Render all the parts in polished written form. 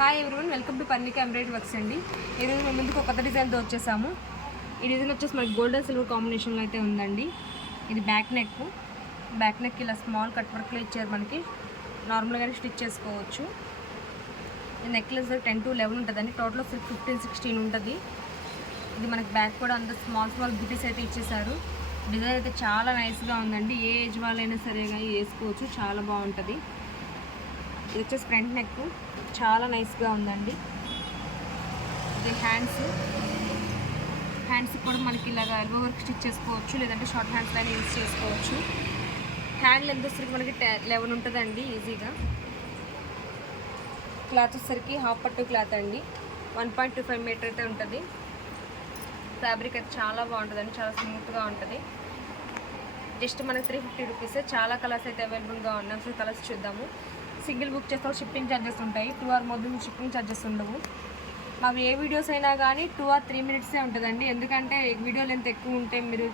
Hi everyone, welcome to Parnika embroidery works అండి. ఈరోజు మేము ముందుకు కొత్త డిజైన్తో వచ్చేసాము. ఈ డిజైన్ వచ్చేసి మనకి గోల్డెన్ సిల్వర్ కాంబినేషన్లో అయితే ఉందండి. ఇది బ్యాక్ నెక్ ఇలా స్మాల్ కట్ వర్క్లో ఇచ్చారు. మనకి నార్మల్గానే స్టిచ్ చేసుకోవచ్చు. ఈ నెక్లెస్ 10 to 11 ఉంటుందండి. టోటల్ 15-16 ఉంటుంది. ఇది మనకి బ్యాక్ కూడా అంత స్మాల్ బూటీస్ అయితే ఇచ్చేసారు. డిజైన్ అయితే చాలా నైస్గా ఉందండి. ఏ ఏజ్ వాళ్ళైనా సరే కానీ వేసుకోవచ్చు, చాలా బాగుంటుంది. ఇది వచ్చేసి ఫ్రంట్ నెక్ చాలా నైస్గా ఉందండి. ఇది హ్యాండ్స్ కూడా మనకి ఇలాగ ఎల్బో వర్క్ స్టిచ్ చేసుకోవచ్చు, లేదంటే షార్ట్ హ్యాండ్స్ అయినా యూజ్ చేసుకోవచ్చు. హ్యాండ్ లెంత్ వచ్చేసరికి మనకి 11 ఉంటుందండి ఈజీగా. క్లాత్ వచ్చేసరికి హాఫ్ పట్టు క్లాత్ అండి. 1.25 మీటర్ అయితే ఉంటుంది. ఫ్యాబ్రిక్ అయితే చాలా బాగుంటుందండి, చాలా స్మూత్గా ఉంటుంది. జస్ట్ మనకి 350 రూపీసే. చాలా కలర్స్ అయితే అవైలబుల్గా ఉన్నాయి. అసలు కలర్స్ చూద్దాము. సింగిల్ బుక్ చేస్తే షిప్పింగ్ ఛార్జెస్ ఉంటాయి. 2 or more షిప్పింగ్ ఛార్జెస్ ఉండవు. మాకు ఏ వీడియోస్ అయినా కానీ 2 or 3 minutes ఉంటుందండి. ఎందుకంటే వీడియో లెంత్ ఎక్కువ ఉంటే మీరు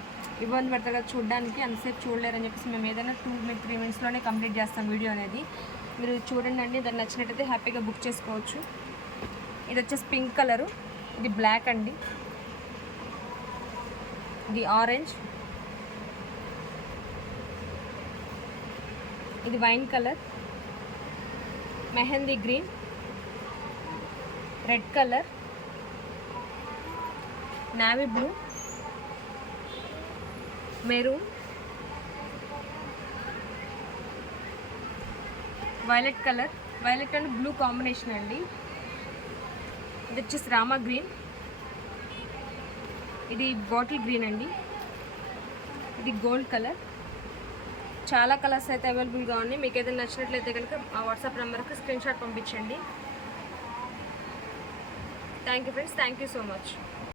ఇబ్బంది పడతారు కదా చూడడానికి, అంతసేపు చూడలేరని చెప్పేసి మేము ఏదైనా 2-3 minutesలోనే కంప్లీట్ చేస్తాం వీడియో అనేది. మీరు చూడండి అండి, దాన్ని నచ్చినట్టయితే హ్యాపీగా బుక్ చేసుకోవచ్చు. ఇది వచ్చేసి పింక్ కలరు, ఇది బ్లాక్ అండి, ఇది ఆరెంజ్, ఇది wine colour, mehndi green, red colour, navy blue, maroon, violet colour, violet and blue combination అండి. ఇది వచ్చేసి రామా గ్రీన్, ఇది బాటిల్ గ్రీన్ అండి, ఇది గోల్డ్ కలర్. చాలా కలర్స్ అయితే అవైలబుల్గా ఉన్నాయి. మీకు ఏదైనా నచ్చినట్లయితే కనుక ఆ వాట్సాప్ నెంబర్కి స్క్రీన్ షాట్ పంపించండి. Thank you friends, thank you so much.